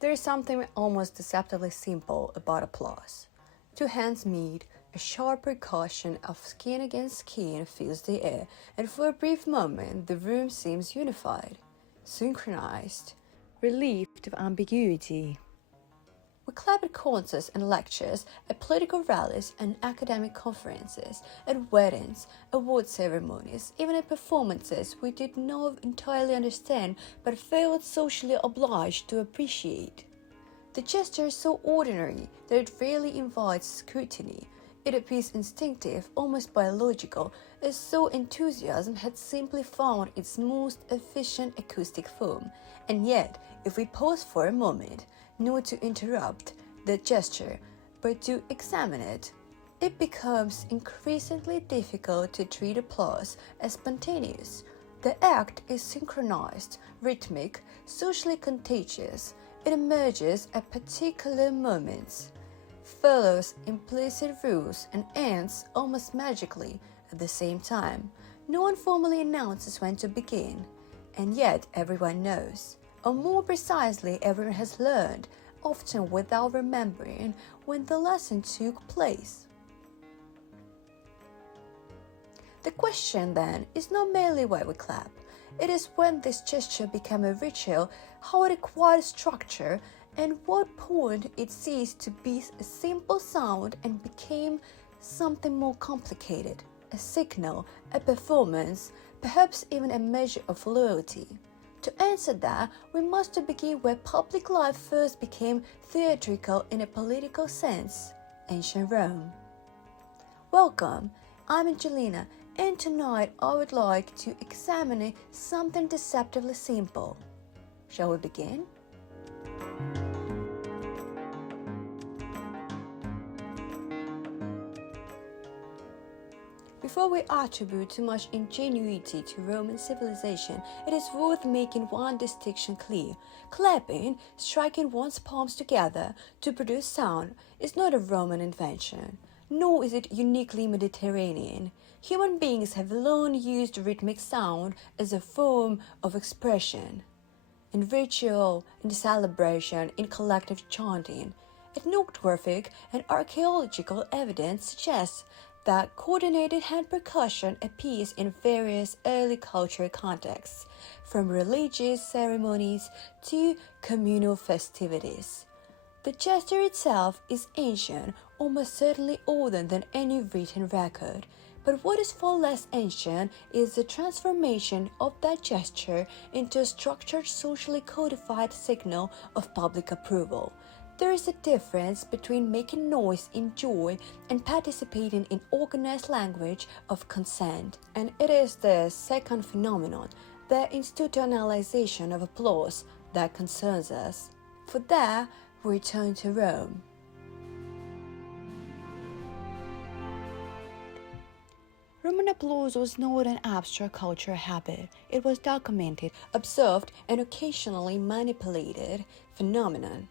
There is something almost deceptively simple about applause. Two hands meet, a sharp percussion of skin against skin fills the air, and for a brief moment the room seems unified, synchronized, relieved of ambiguity. We clap at concerts and lectures, at political rallies and academic conferences, at weddings, award ceremonies, even at performances we did not entirely understand but felt socially obliged to appreciate. The gesture is so ordinary that it rarely invites scrutiny. It appears instinctive, almost biological, as though enthusiasm had simply found its most efficient acoustic form. And yet, if we pause for a moment, not to interrupt the gesture, but to examine it, it becomes increasingly difficult to treat applause as spontaneous. The act is synchronized, rhythmic, socially contagious. It emerges at particular moments, follows implicit rules, and ends almost magically at the same time. No one formally announces when to begin, and yet everyone knows, or more precisely, everyone has learned, often without remembering when the lesson took place. The question, then, is not merely why we clap. It is when this gesture became a ritual, how it acquired structure, and what point it ceased to be a simple sound and became something more complicated, a signal, a performance, perhaps even a measure of loyalty. To answer that, we must begin where public life first became theatrical in a political sense, ancient Rome. Welcome, I'm Angelina, and tonight I would like to examine something deceptively simple. Shall we begin? Before we attribute too much ingenuity to Roman civilization, it is worth making one distinction clear. Clapping, striking one's palms together to produce sound, is not a Roman invention, nor is it uniquely Mediterranean. Human beings have long used rhythmic sound as a form of expression. In ritual, in celebration, in collective chanting. Ethnographic and archaeological evidence suggests that coordinated hand percussion appears in various early cultural contexts, from religious ceremonies to communal festivities. The gesture itself is ancient, almost certainly older than any written record. But what is far less ancient is the transformation of that gesture into a structured, socially codified signal of public approval. There is a difference between making noise in joy and participating in organized language of consent. And it is this second phenomenon, the institutionalization of applause, that concerns us. For that, we return to Rome. Roman applause was not an abstract cultural habit. It was documented, observed, and occasionally manipulated phenomenon.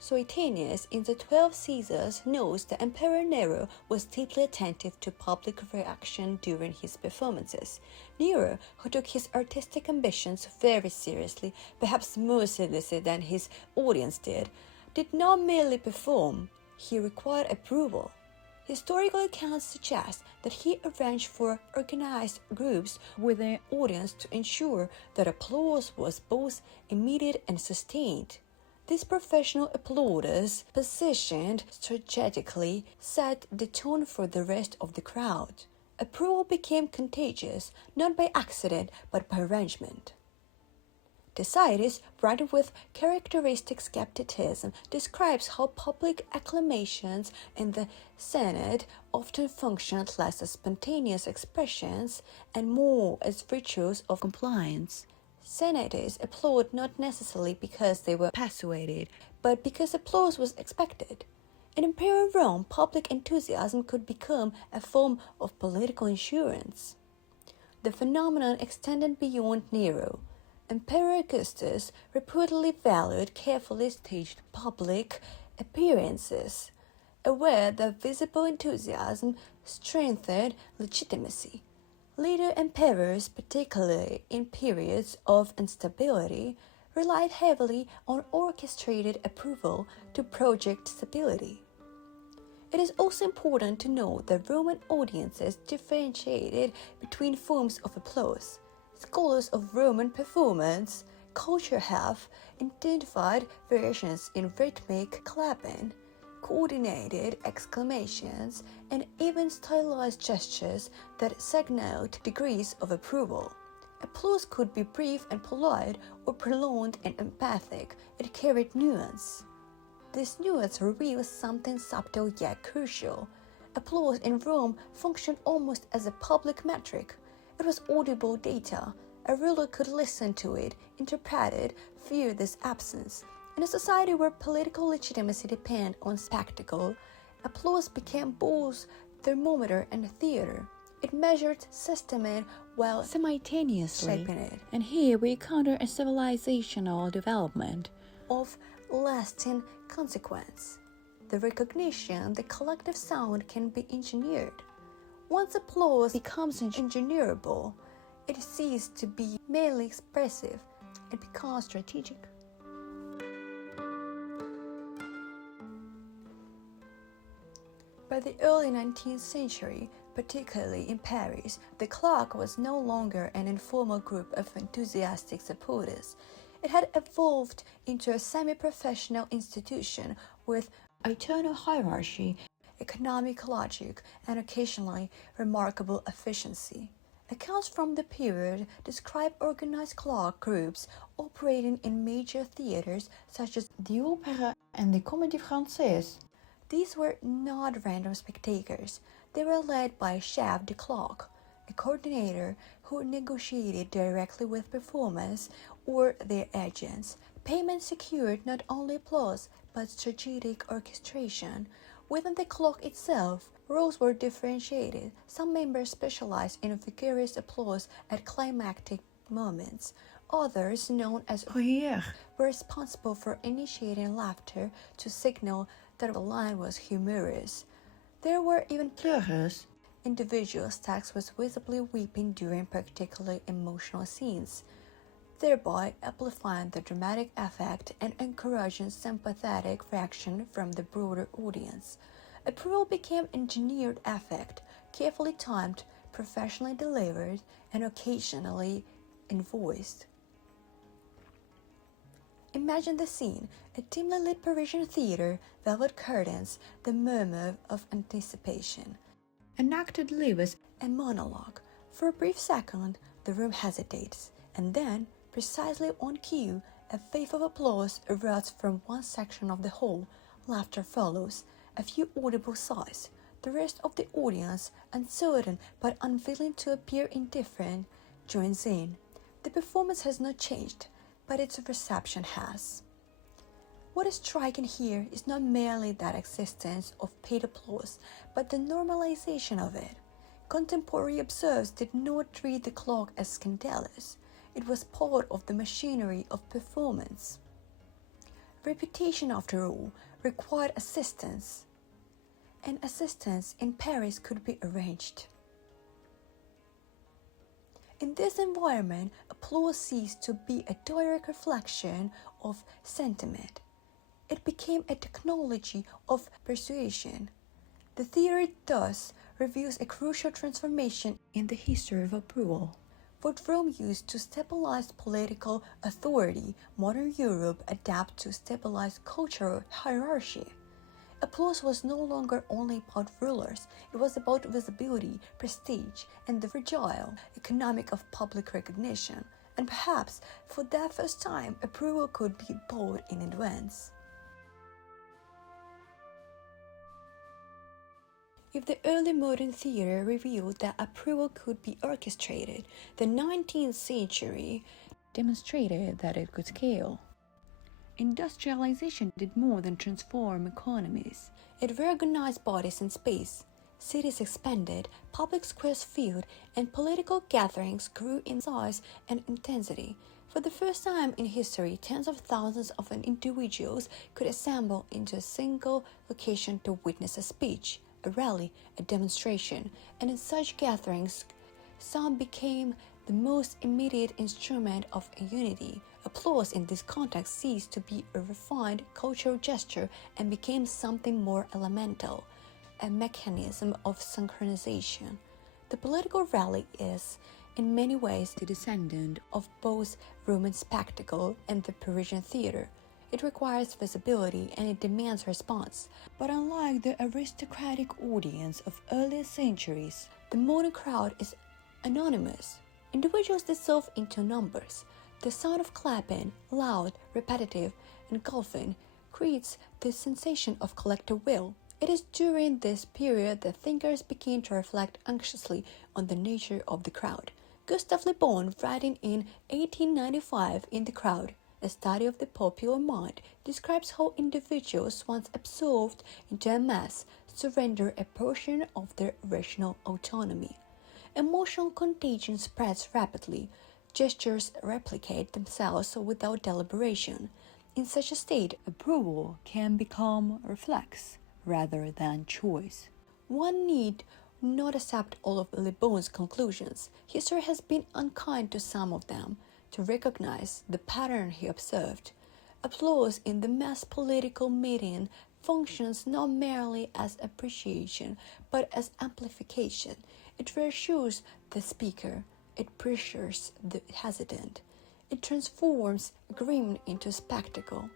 Suetonius in the 12 Caesars notes that Emperor Nero was deeply attentive to public reaction during his performances. Nero, who took his artistic ambitions very seriously, perhaps more seriously than his audience did not merely perform, he required approval. Historical accounts suggest that he arranged for organized groups with an audience to ensure that applause was both immediate and sustained. These professional applauders, positioned strategically, set the tone for the rest of the crowd. Approval became contagious, not by accident, but by arrangement. Tacitus, writing with characteristic skepticism, describes how public acclamations in the Senate often functioned less as spontaneous expressions and more as rituals of compliance. Senators applaud not necessarily because they were persuaded, but because applause was expected. In Imperial Rome, public enthusiasm could become a form of political insurance. The phenomenon extended beyond Nero. Emperor Augustus reportedly valued carefully staged public appearances, aware that visible enthusiasm strengthened legitimacy. Later emperors, particularly in periods of instability, relied heavily on orchestrated approval to project stability. It is also important to note that Roman audiences differentiated between forms of applause. Scholars of Roman performance culture have identified variations in rhythmic clapping, coordinated exclamations, and even stylized gestures that signaled degrees of approval. Applause could be brief and polite or prolonged and emphatic. It carried nuance. This nuance reveals something subtle yet crucial. Applause in Rome functioned almost as a public metric. It was audible data. A ruler could listen to it, interpret it, fear this absence. In a society where political legitimacy depended on spectacle, applause became both thermometer and theater. It measured sentiment while simultaneously shaping it. And here we encounter a civilizational development of lasting consequence. The recognition that collective sound can be engineered. Once applause becomes engineerable, it ceases to be merely expressive. It becomes strategic. By the early 19th century, particularly in Paris, the clock was no longer an informal group of enthusiastic supporters. It had evolved into a semi-professional institution with eternal hierarchy, economic logic, and occasionally remarkable efficiency. Accounts from the period describe organized clock groups operating in major theaters such as the Opera and the Comédie Française. These were not random spectators. They were led by a chef de clock, a coordinator who negotiated directly with performers or their agents. Payment secured not only applause but strategic orchestration. Within the clock itself, roles were differentiated. Some members specialized in vigorous applause at climactic moments. Others, known as Rire, were responsible for initiating laughter to signal that the line was humorous. There were even pleureuses, individuals tasked with visibly weeping during particularly emotional scenes, thereby amplifying the dramatic effect and encouraging sympathetic reaction from the broader audience. Approval became engineered affect, carefully timed, professionally delivered, and occasionally invoiced. Imagine the scene, a dimly lit Parisian theater, velvet curtains, the murmur of anticipation. An actor delivers a monologue. For a brief second, the room hesitates, and then, precisely on cue, a wave of applause erupts from one section of the hall. Laughter follows, a few audible sighs. The rest of the audience, uncertain but unwilling to appear indifferent, joins in. The performance has not changed, but its reception has. What is striking here is not merely that existence of paid applause, but the normalization of it. Contemporary observers did not treat the clock as scandalous. It was part of the machinery of performance. Reputation, after all, required assistance, and assistance in Paris could be arranged. In this environment, applause ceased to be a direct reflection of sentiment. It became a technology of persuasion. The theory thus reveals a crucial transformation in the history of approval. What Rome used to stabilize political authority, modern Europe adapted to stabilize cultural hierarchy. Applause was no longer only about rulers, it was about visibility, prestige, and the fragile economic of public recognition. And perhaps, for that first time, approval could be bought in advance. If the early modern theater revealed that approval could be orchestrated, the 19th century demonstrated that it could scale. Industrialization did more than transform economies. It reorganized bodies in space. Cities expanded, public squares filled, and political gatherings grew in size and intensity. For the first time in history, tens of thousands of individuals could assemble into a single location to witness a speech, a rally, a demonstration, and in such gatherings, sound became the most immediate instrument of unity, Applause in this context ceased to be a refined cultural gesture and became something more elemental, a mechanism of synchronization. The political rally is, in many ways, the descendant of both Roman spectacle and the Parisian theatre. It requires visibility and it demands response. But unlike the aristocratic audience of earlier centuries, the modern crowd is anonymous. Individuals dissolve into numbers. The sound of clapping, loud, repetitive, engulfing, creates the sensation of collective will. It is during this period that thinkers begin to reflect anxiously on the nature of the crowd. Gustave Le Bon, writing in 1895 in The Crowd, a study of the popular mind, describes how individuals once absorbed into a mass surrender a portion of their original autonomy. Emotional contagion spreads rapidly. Gestures replicate themselves without deliberation. In such a state, approval can become reflex rather than choice. One need not accept all of Le Bon's conclusions. History has been unkind to some of them. To recognize the pattern he observed. Applause in the mass political meeting functions not merely as appreciation, but as amplification. It reassures the speaker. It pressures the hesitant. It transforms agreement into spectacle.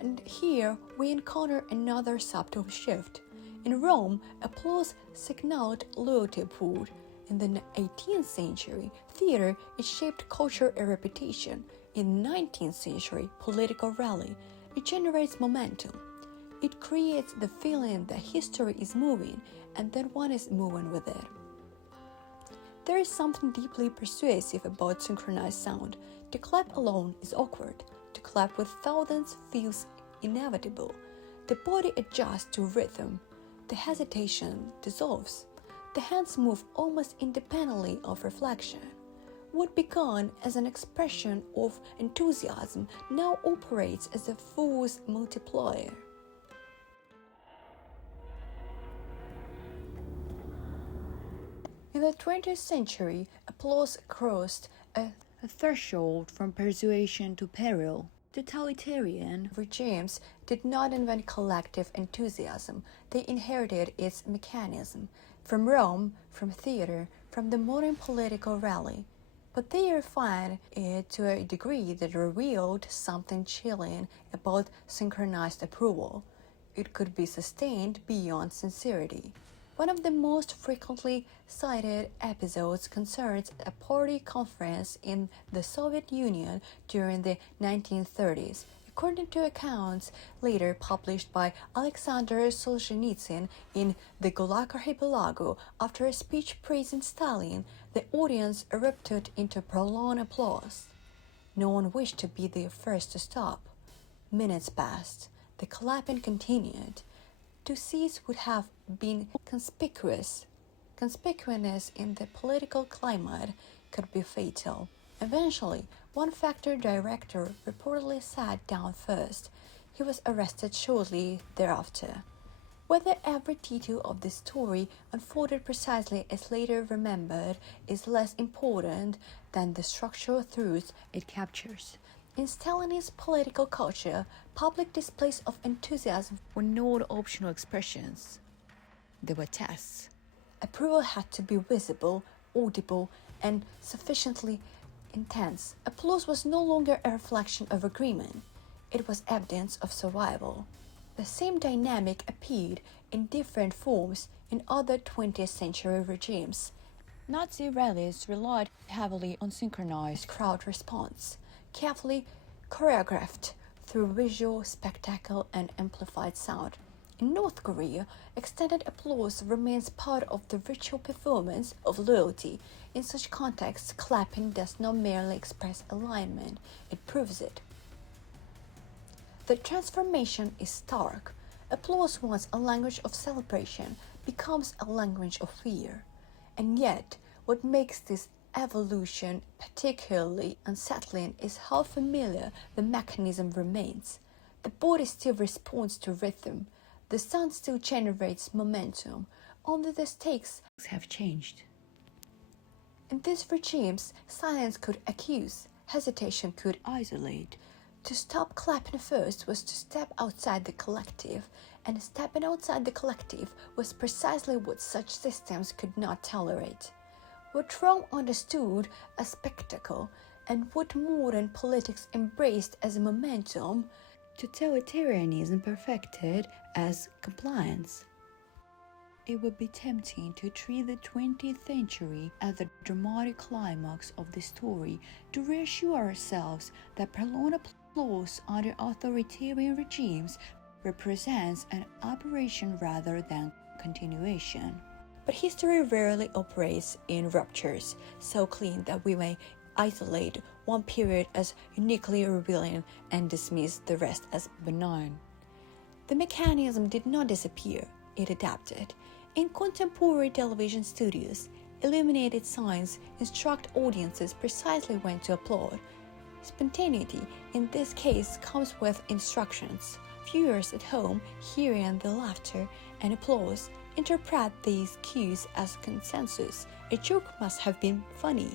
And here we encounter another subtle shift. In Rome, applause signaled loyalty abroad. In the 18th century, theater is shaped culture and reputation. In the 19th century, political rally, it generates momentum. It creates the feeling that history is moving and that one is moving with it. There is something deeply persuasive about synchronized sound. To clap alone is awkward. To clap with thousands feels inevitable. The body adjusts to rhythm. The hesitation dissolves. The hands move almost independently of reflection. What began as an expression of enthusiasm now operates as a force multiplier. In the 20th century, applause crossed a threshold from persuasion to peril. Totalitarian regimes did not invent collective enthusiasm, they inherited its mechanism from Rome, from theater, from the modern political rally. But they refined it to a degree that revealed something chilling about synchronized approval. It could be sustained beyond sincerity. One of the most frequently cited episodes concerns a party conference in the Soviet Union during the 1930s. According to accounts later published by Alexander Solzhenitsyn in the Gulag Archipelago, after a speech praising Stalin, the audience erupted into prolonged applause. No one wished to be the first to stop. Minutes passed. The clapping continued. To cease would have been conspicuous. Conspicuousness in the political climate could be fatal. Eventually, one factory director reportedly sat down first. He was arrested shortly thereafter. Whether every detail of this story unfolded precisely as later remembered is less important than the structural truth it captures. In Stalinist political culture, public displays of enthusiasm were not optional expressions. They were tests. Approval had to be visible, audible, and sufficiently intense. Applause was no longer a reflection of agreement. It was evidence of survival. The same dynamic appeared in different forms in other 20th century regimes. Nazi rallies relied heavily on synchronized crowd response, carefully choreographed through visual spectacle and amplified sound. In North Korea, extended applause remains part of the ritual performance of loyalty. In such contexts, clapping does not merely express alignment, it proves it. The transformation is stark. Applause, once a language of celebration, becomes a language of fear. And yet, what makes this evolution particularly unsettling is how familiar the mechanism remains. The body still responds to rhythm. The sound still generates momentum. Only the stakes have changed. In these regimes, silence could accuse. hesitation could isolate. To stop clapping first was to step outside the collective, and stepping outside the collective was precisely what such systems could not tolerate. What Rome understood as spectacle, and what modern politics embraced as a momentum, totalitarianism perfected as compliance. It would be tempting to treat the 20th century as the dramatic climax of the story, to reassure ourselves that prolonged applause under authoritarian regimes represents an aberration rather than continuation. But history rarely operates in ruptures so clean that we may isolate one period as uniquely revealing and dismiss the rest as benign. The mechanism did not disappear, it adapted. In contemporary television studios, illuminated signs instruct audiences precisely when to applaud. Spontaneity in this case comes with instructions. Viewers at home, hearing the laughter and applause, interpret these cues as consensus. A joke must have been funny.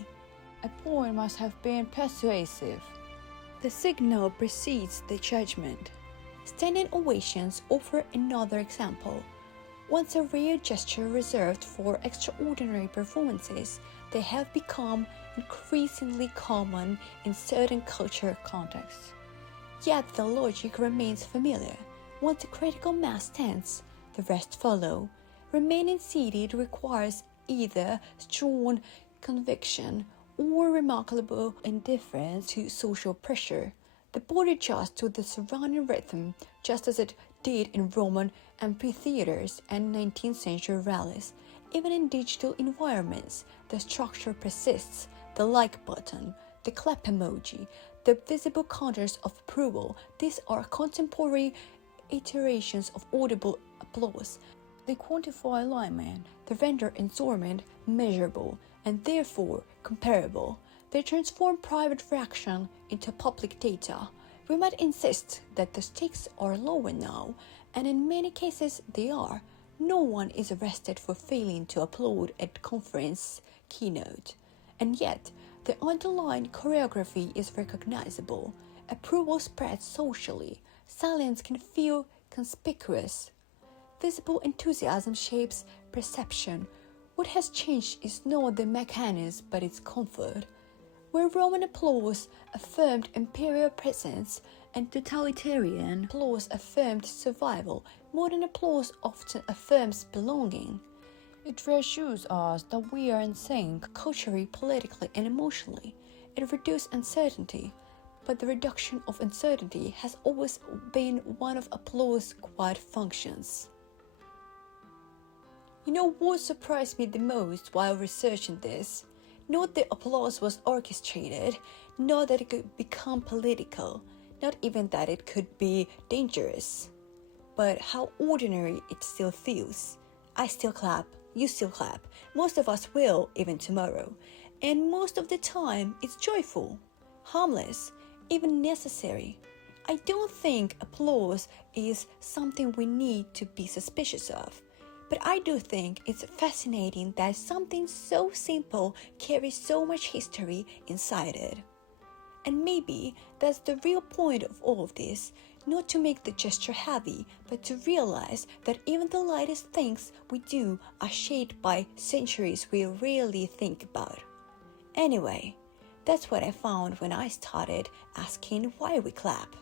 A point must have been persuasive. The signal precedes the judgment. Standing ovations offer another example. Once a rare gesture reserved for extraordinary performances, they have become increasingly common in certain cultural contexts. Yet the logic remains familiar. Once a critical mass stands, the rest follow. Remaining seated requires either strong conviction or remarkable indifference to social pressure. The body adjusts to the surrounding rhythm, just as it did in Roman amphitheaters and 19th century rallies. Even in digital environments, the structure persists: the like button, the clap emoji, the visible counters of approval. These are contemporary iterations of audible applause. They quantify alignment, they render enjoyment measurable and therefore comparable. They transform private reaction into public data. We might insist that the stakes are lower now, and in many cases they are. No one is arrested for failing to applaud at conference keynote. And yet, the underlying choreography is recognizable. Approval spreads socially. Silence can feel conspicuous. Visible enthusiasm shapes perception. What has changed is not the mechanism but its comfort. Where Roman applause affirmed imperial presence and totalitarian applause affirmed survival, modern applause often affirms belonging. It reassures us that we are in sync culturally, politically, and emotionally. It reduces uncertainty, but the reduction of uncertainty has always been one of applause's quiet functions. You know what surprised me the most while researching this? Not that applause was orchestrated, not that it could become political, not even that it could be dangerous, but how ordinary it still feels. I still clap, you still clap, most of us will even tomorrow, and most of the time it's joyful, harmless, even necessary. I don't think applause is something we need to be suspicious of. But I do think it's fascinating that something so simple carries so much history inside it. And maybe that's the real point of all of this, not to make the gesture heavy, but to realize that even the lightest things we do are shaped by centuries we rarely think about. Anyway, that's what I found when I started asking why we clap.